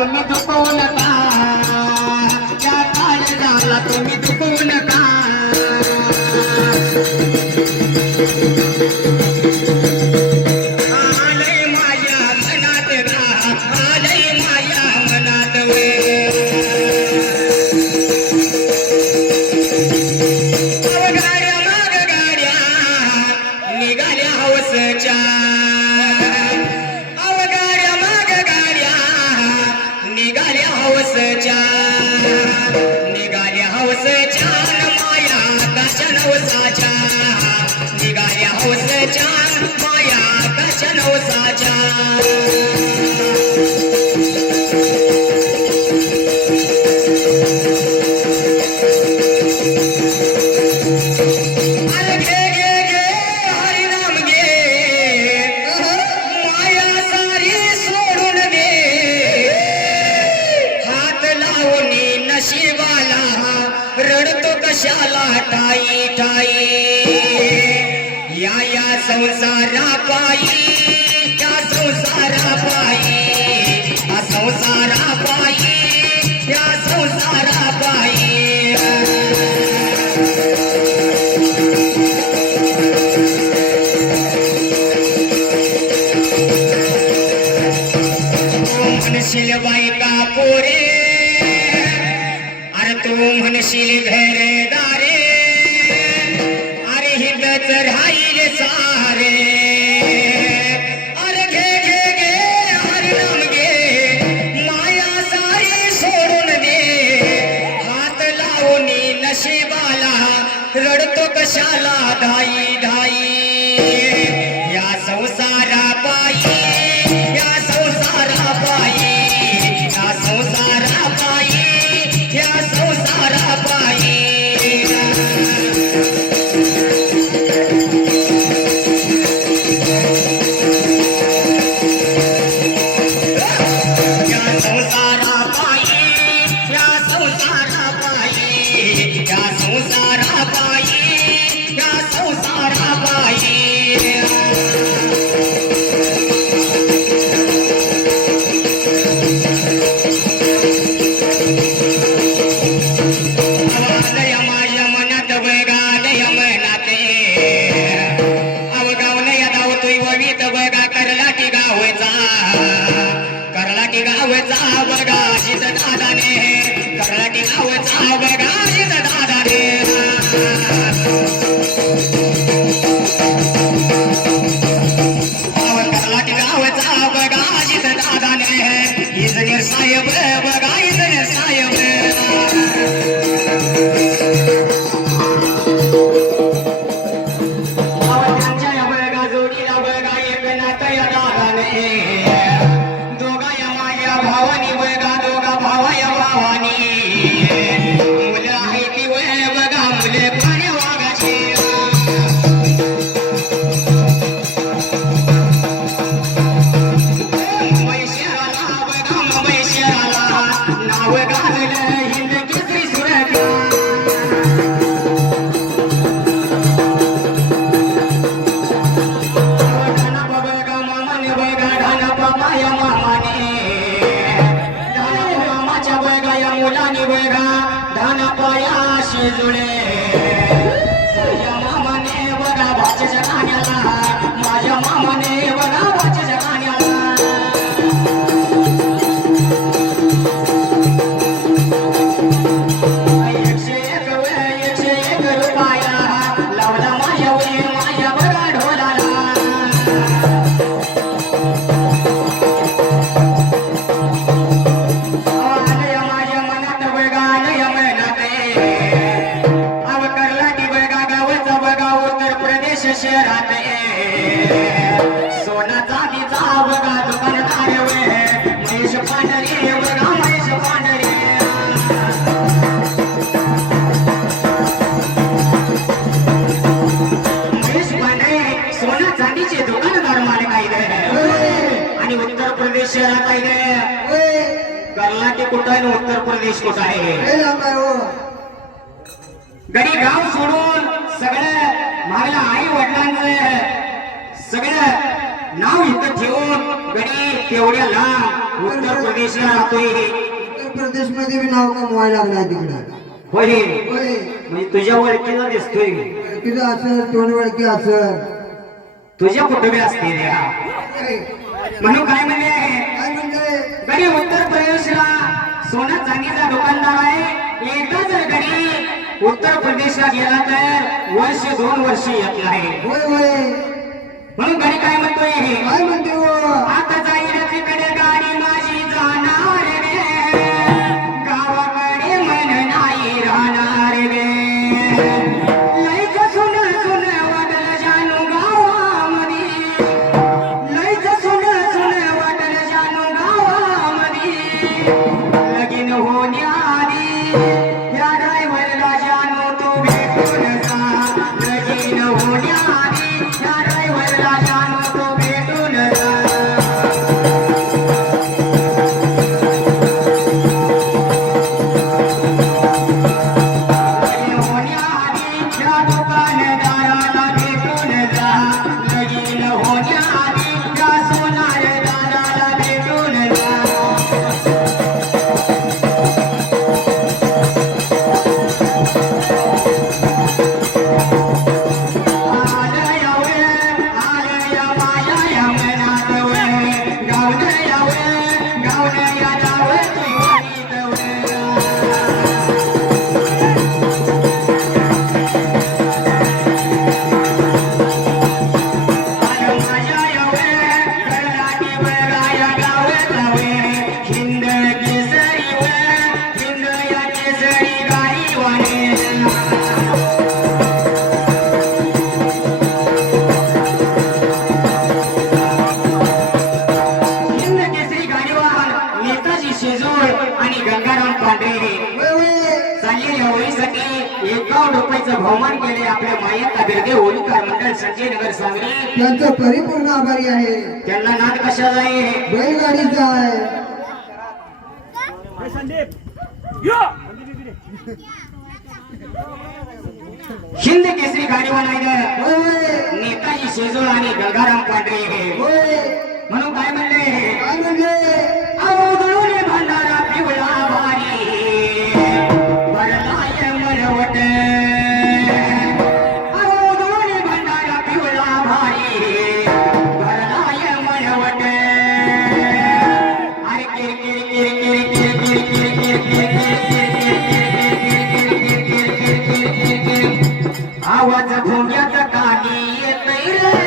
तुम्ही दुखवू नका, या काळजाला तुम्ही दुखवू नका. आलय माझ्या मनात गा, आलय माझ्या मनात वे. गाड्या माग गाड्या निघाल्या हौसच्या, गाड्या माग गाड्या निघाल्या हौसच्या, निघाल्या हौसच्या माया कशा नवसाच्या, निघाल्या हौसच्या माया कशा नवसाच्या. रडतो कशाला ठाई ठाई, या संसारा पायी, या संसारा पायी, या संसारा पायी, या संसारा पायी. म्हणशील बायका पोरे, अरे तू म्हणशील घरदारे, अरे हिंदच राहील सारे. अरे घे घे घे हरिनाम घे, माया सारी सोडून दे, हात लावून नशिबाला रडतो कशाला धाई धाई. या संसारा पायी, या संसारा पायी, या संसारा पायी, या संसारा पायी. या संसारा पायी, या संसारा पायी, या संसारा पायी, या संसारा पायी. करलाटी गावचा बघा जित दादाने, करलाटी गावचा बघा जित दादाने. करलाटी गावचा बघा जित दादाने, इंजिनियर साहेब बघा इंजिनियर साहेब. त्यांच्या बघा जोडीला बघा एक नात या दादाने, भावानी बघा दोघा भावाया भावानी, मुलं आहे ती वय बघा मुले पाण्या वागाची. मैशराला बघा मैशराला नाव घाललं हिंद केसरी सुरका. ढानपा बघा मामाने बघा ढानपा माया मामाने, मुलानी बघा धाना पायाशी जुळे. माझ्या मामाने बघा भाच्याच्या गाण्याला, माझ्या मामाने बघा भाच्याच्या गाण्याला. एकशे एक रुपया लावला माझ्या वे माझ्या बघा ढोलाला. शहरात सोना चांदीचा बघा दुकानदार वे, महेश पांढरे बघा महेश पांढरे. महेश पांढरे सोना चांदीचे दुकानदार मालक आहे. आणि उत्तर प्रदेश शहरात आहे. कर्नाटक कुठं आहे, उत्तर प्रदेश कुठं आहे. गडी गाव सोडून सगळं मागला आई वडिलांचं सगळं नाव इथं ठेवून गडी तेवढ्या लांब उत्तर प्रदेशला राहतोय उत्तर प्रदेश मध्ये बी नाव कमवायला लागलाय तिकडे. होय होय, म्हणजे तुझ्या ओळखीला दिसतोय ओळखीचं असेल, तोंड ओळखी असेल. तुझ्या कुठे असते द्या म्हणून काय म्हणले काय म्हणते? गडी उत्तर प्रदेशला सोना चांदीचा दुकानदार आहे. एकदा जर गडी उत्तर प्रदेशला गेला तर वर्ष 2 वर्ष येत नाही. होय होय, म्हणून गडी काय म्हणतोय काय म्हणते हो? आता जाईल तिकडे गाडी माझी जाणार रे, गावाकडे मन नाही राहणार रे. लयच सुन सुन वाटल जानू गावामध्ये, लयच सुन सुन वाटल जानू गावामध्ये. लगीन होण्याआधी या ड्रायव्हरला जानू तू भेटून जा. लगीन होण्याआधी या ड्रायव्हरला जानू तू भेटून जा. बहुमान केले आपल्या मायेचा बिरदे होलिका मंडळ संजय नगर सांगली. त्यांचा परिपूर्ण आभारी आहे. त्यांना नाद कशाचा आहे? बैलगाडीचा आहे. हिंद केसरी गाडीवान आहे होय नेताजी शेजूळ आणि गंगाराम पांढरे होय, म्हणून काय म्हणले काय म्हणले? अवधूने भंडारा पिवळा भारी भरलाय मळवट. अवधूने भंडारा पिवळा भारी भरलाय मळवट. अरे किर किर किर किर किर किर किर किर किर किर किर किर किर किर किर किर किर. आवाज भोंग्याचा काही येतय रे.